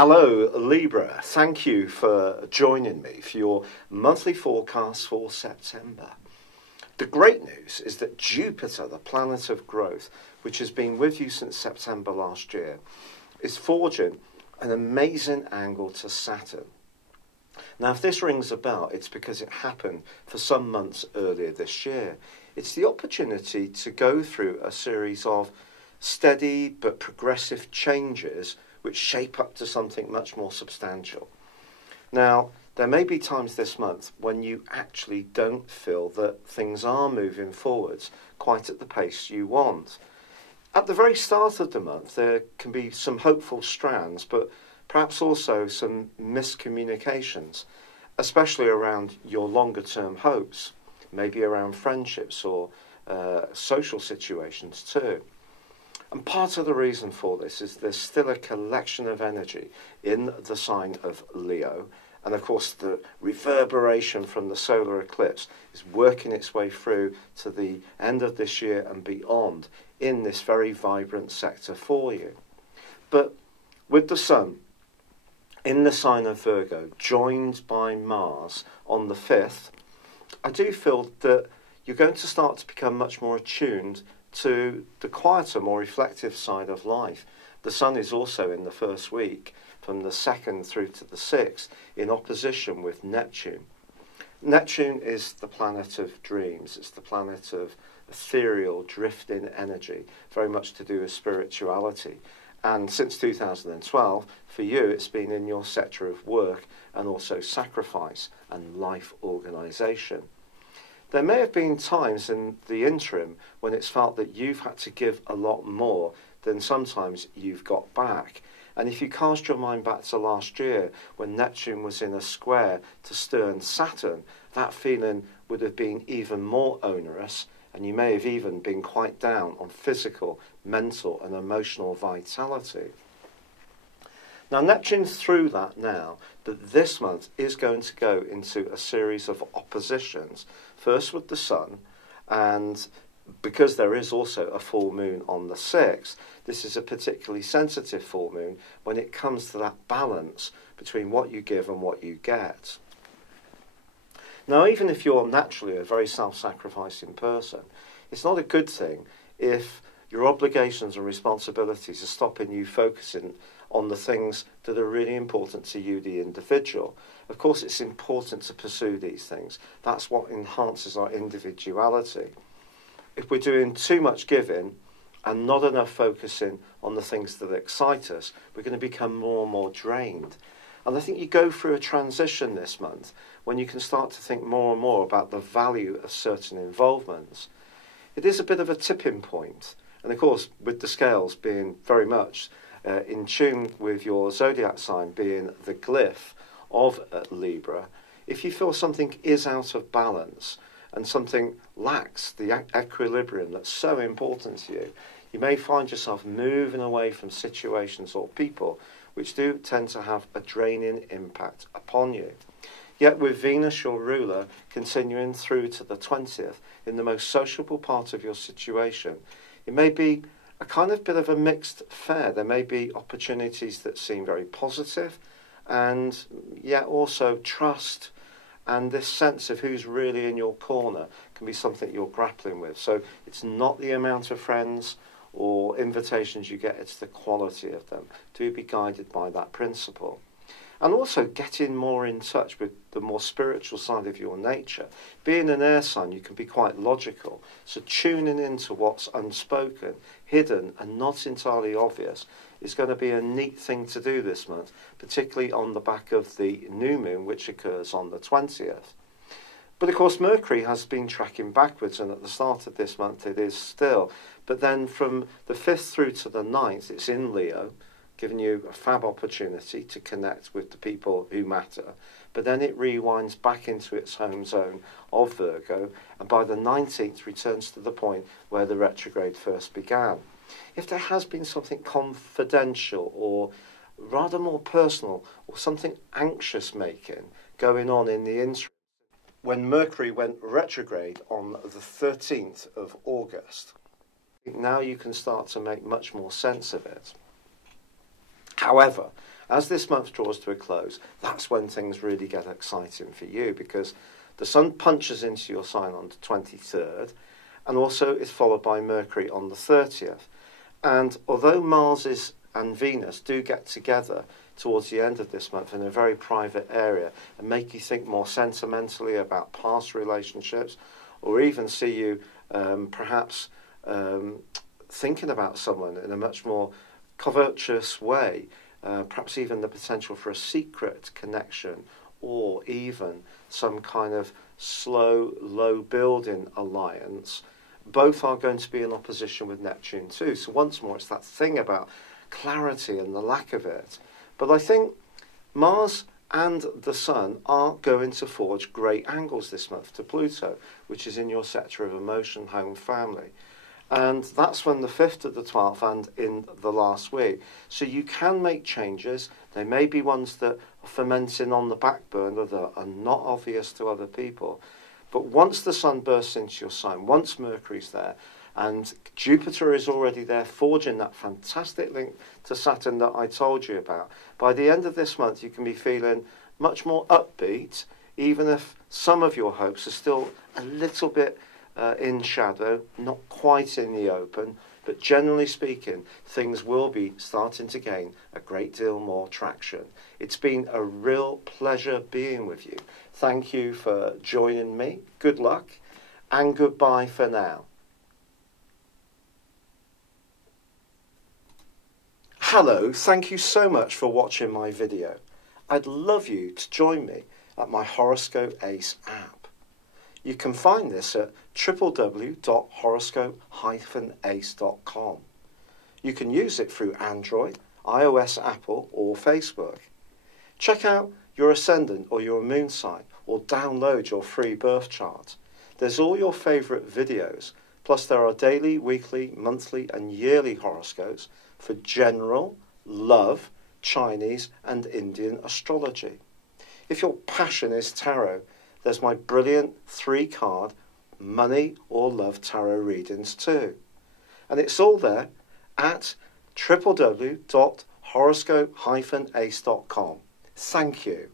Hello Libra, thank you for joining me for your monthly forecast for September. The great news is that Jupiter, the planet of growth, which has been with you since September last year, is forging an amazing angle to Saturn. Now, if this rings a bell, it's because it happened for some months earlier this year. It's the opportunity to go through a series of steady but progressive changes which shape up to something much more substantial. Now, there may be times this month when you actually don't feel that things are moving forwards quite at the pace you want. At the very start of the month, there can be some hopeful strands, but perhaps also some miscommunications, especially around your longer term hopes, maybe around friendships or social situations too. And part of the reason for this is there's still a collection of energy in the sign of Leo. And of course, the reverberation from the solar eclipse is working its way through to the end of this year and beyond in this very vibrant sector for you. But with the Sun in the sign of Virgo, joined by Mars on the 5th, I do feel that you're going to start to become much more attuned to the quieter, more reflective side of life. The Sun is also in the first week, from the 2nd through to the 6th, in opposition with Neptune. Neptune is the planet of dreams. It's the planet of ethereal, drifting energy, very much to do with spirituality. And since 2012, for you, it's been in your sector of work and also sacrifice and life organisation. There may have been times in the interim when it's felt that you've had to give a lot more than sometimes you've got back. And if you cast your mind back to last year, when Neptune was in a square to stern Saturn, that feeling would have been even more onerous, and you may have even been quite down on physical, mental and emotional vitality. Now, Neptune's through that now, that this month is going to go into a series of oppositions, first with the Sun, and because there is also a full moon on the 6th, this is a particularly sensitive full moon when it comes to that balance between what you give and what you get. Now, even if you're naturally a very self-sacrificing person, it's not a good thing if your obligations and responsibilities are stopping you focusing on the things that are really important to you, the individual. Of course, it's important to pursue these things. That's what enhances our individuality. If we're doing too much giving and not enough focusing on the things that excite us, we're going to become more and more drained. And I think you go through a transition this month when you can start to think more and more about the value of certain involvements. It is a bit of a tipping point. And of course, with the scales being very much in tune with your zodiac sign being the glyph of Libra, if you feel something is out of balance and something lacks the equilibrium that's so important to you, you may find yourself moving away from situations or people which do tend to have a draining impact upon you. Yet with Venus, your ruler, continuing through to the 20th in the most sociable part of your situation, it may be a kind of bit of a mixed fare. There may be opportunities that seem very positive, and yet also trust and this sense of who's really in your corner can be something you're grappling with. So it's not the amount of friends or invitations you get, it's the quality of them. Do be guided by that principle. And also getting more in touch with the more spiritual side of your nature. Being an air sign, you can be quite logical. So tuning into what's unspoken, hidden, and not entirely obvious is going to be a neat thing to do this month, particularly on the back of the new moon, which occurs on the 20th. But of course, Mercury has been tracking backwards, and at the start of this month it is still. But then from the 5th through to the 9th, it's in Leo, giving you a fab opportunity to connect with the people who matter. But then it rewinds back into its home zone of Virgo, and by the 19th returns to the point where the retrograde first began. If there has been something confidential or rather more personal or something anxious making going on in the interim, when Mercury went retrograde on the 13th of August, now you can start to make much more sense of it. However, as this month draws to a close, that's when things really get exciting for you, because the Sun punches into your sign on the 23rd, and also is followed by Mercury on the 30th. And although Mars and Venus do get together towards the end of this month in a very private area and make you think more sentimentally about past relationships, or even see you perhaps thinking about someone in a much more covetous way, perhaps even the potential for a secret connection, or even some kind of slow, low-building alliance, both are going to be in opposition with Neptune too. So once more, it's that thing about clarity and the lack of it. But I think Mars and the Sun are going to forge great angles this month to Pluto, which is in your sector of emotion, home, family. And that's when the 5th to the 12th and in the last week. So you can make changes. They may be ones that are fermenting on the back burner that are not obvious to other people. But once the Sun bursts into your sign, once Mercury's there, and Jupiter is already there forging that fantastic link to Saturn that I told you about, by the end of this month you can be feeling much more upbeat, even if some of your hopes are still a little bit in shadow, not quite in the open, but generally speaking, things will be starting to gain a great deal more traction. It's been a real pleasure being with you. Thank you for joining me. Good luck, and goodbye for now. Hello, thank you so much for watching my video. I'd love you to join me at my Horoscope Ace app. You can find this at www.horoscope-ace.com. You can use it through Android, iOS, Apple, or Facebook. Check out your ascendant or your moon sign, or download your free birth chart. There's all your favourite videos, plus there are daily, weekly, monthly and yearly horoscopes for general, love, Chinese and Indian astrology. If your passion is tarot, there's my brilliant 3-card money or love tarot readings too. And it's all there at www.horoscope-ace.com. Thank you.